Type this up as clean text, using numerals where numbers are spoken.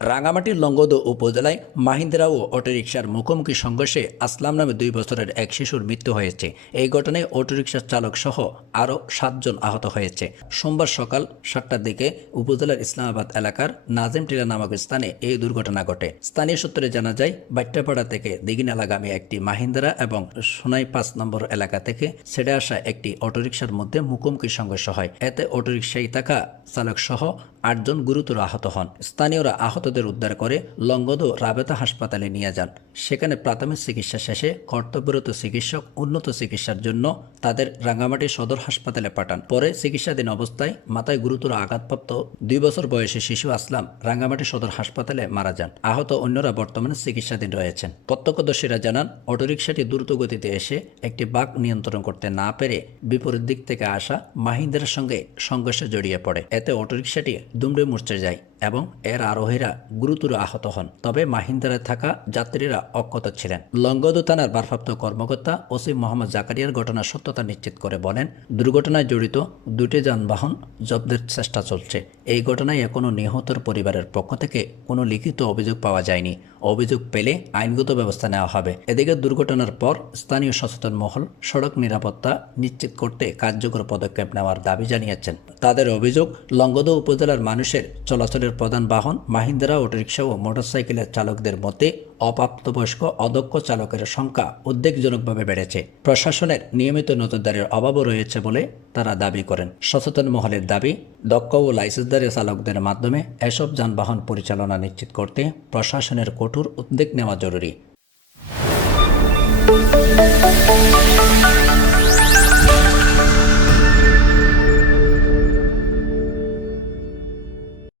রাঙামাটির লংগদু উপজেলায় মাহিন্দ্রা ও অটোরিকশার মুখোমুখি সংঘর্ষে আসলাম নামে 2 বছরের এক শিশুর মৃত্যু হয়েছে। এই ঘটনায় অটোরিকশার চালক সহ আরও 7 জন আহত হয়েছে। সোমবার সকাল 7টার দিকে উপজেলার ইসলামাবাদ এলাকার নাজিম টিলা নামক স্থানে এই দুর্ঘটনা ঘটে। স্থানীয় সূত্রে জানা যায়, বাইট্টাপাড়া থেকে দিঘিনালাগামী একটি মাহিন্দ্রা এবং সোনাই 5 নম্বর এলাকা থেকে ছেড়ে আসা একটি অটোরিকশার মধ্যে মুখোমুখি সংঘর্ষ হয়। এতে অটোরিকশায় থাকা চালক সহ 8 জন গুরুতর আহত হন। স্থানীয়রা আহতদের উদ্ধার করে লংগদু রাবেতা হাসপাতালে নিয়ে যান। সেখানে প্রাথমিক চিকিৎসা শেষে কর্তব্যরত চিকিৎসক উন্নত চিকিৎসার জন্য তাদের রাঙ্গামাটি সদর হাসপাতালে পাঠান। পরে চিকিৎসাধীন অবস্থায় মাথায় গুরুতর আঘাতপ্রাপ্ত 2 বছর বয়সী শিশু আসলাম রাঙ্গামাটি সদর হাসপাতালে মারা যান। আহত অন্যরা বর্তমানে চিকিৎসাধীন রয়েছেন। প্রত্যক্ষদর্শীরা জানান, অটোরিকশাটি দ্রুত গতিতে এসে একটি বাঁক নিয়ন্ত্রণ করতে না পেরে বিপরীত দিক থেকে আসা মাহিন্দ্রার সঙ্গে সংঘর্ষে জড়িয়ে পড়ে। এতে অটোরিকশাটি দুমড়ে মুচড়ে যায় এবং এর আরোহীরা গুরুতর আহত হন। তবে মাহিন্দ্রায় থাকা যাত্রীরা অক্ষত ছিলেন। লংগদু থানার ভারপ্রাপ্ত কর্মকর্তা ওসি মোহাম্মদ জাকারিয়ার ঘটনার সত্যতা নিশ্চিত করে বলেন, দুর্ঘটনায় জড়িত 2টি যানবাহন জব্দের চেষ্টা চলছে। এই ঘটনায় এখনও নিহতের পরিবারের পক্ষ থেকে কোনো লিখিত অভিযোগ পাওয়া যায়নি। অভিযোগ পেলে আইনগত ব্যবস্থা নেওয়া হবে। এদিকে দুর্ঘটনার পর স্থানীয় সচেতন মহল সড়ক নিরাপত্তা নিশ্চিত করতে কার্যকর পদক্ষেপ নেওয়ার দাবি জানিয়েছেন। তাদের অভিযোগ, লংগদু উপজেলার মানুষের চলাচলের প্রধান বাহন মাহিন্দ্রা অটোরিকশা ও মোটরসাইকেলের চালকদের মধ্যে অপ্রাপ্তবয়স্ক অদক্ষ চালকের সংখ্যা উদ্বেগজনকভাবে বেড়েছে। প্রশাসনের নিয়মিত নজরদারির অভাবও রয়েছে বলে তারা দাবি করেন। সচেতন মহলের দাবি, দক্ষ ও লাইসেন্সধারী চালকদের মাধ্যমে এসব যানবাহন পরিচালনা নিশ্চিত করতে প্রশাসনের কঠোর উদ্যোগ নেওয়া জরুরি।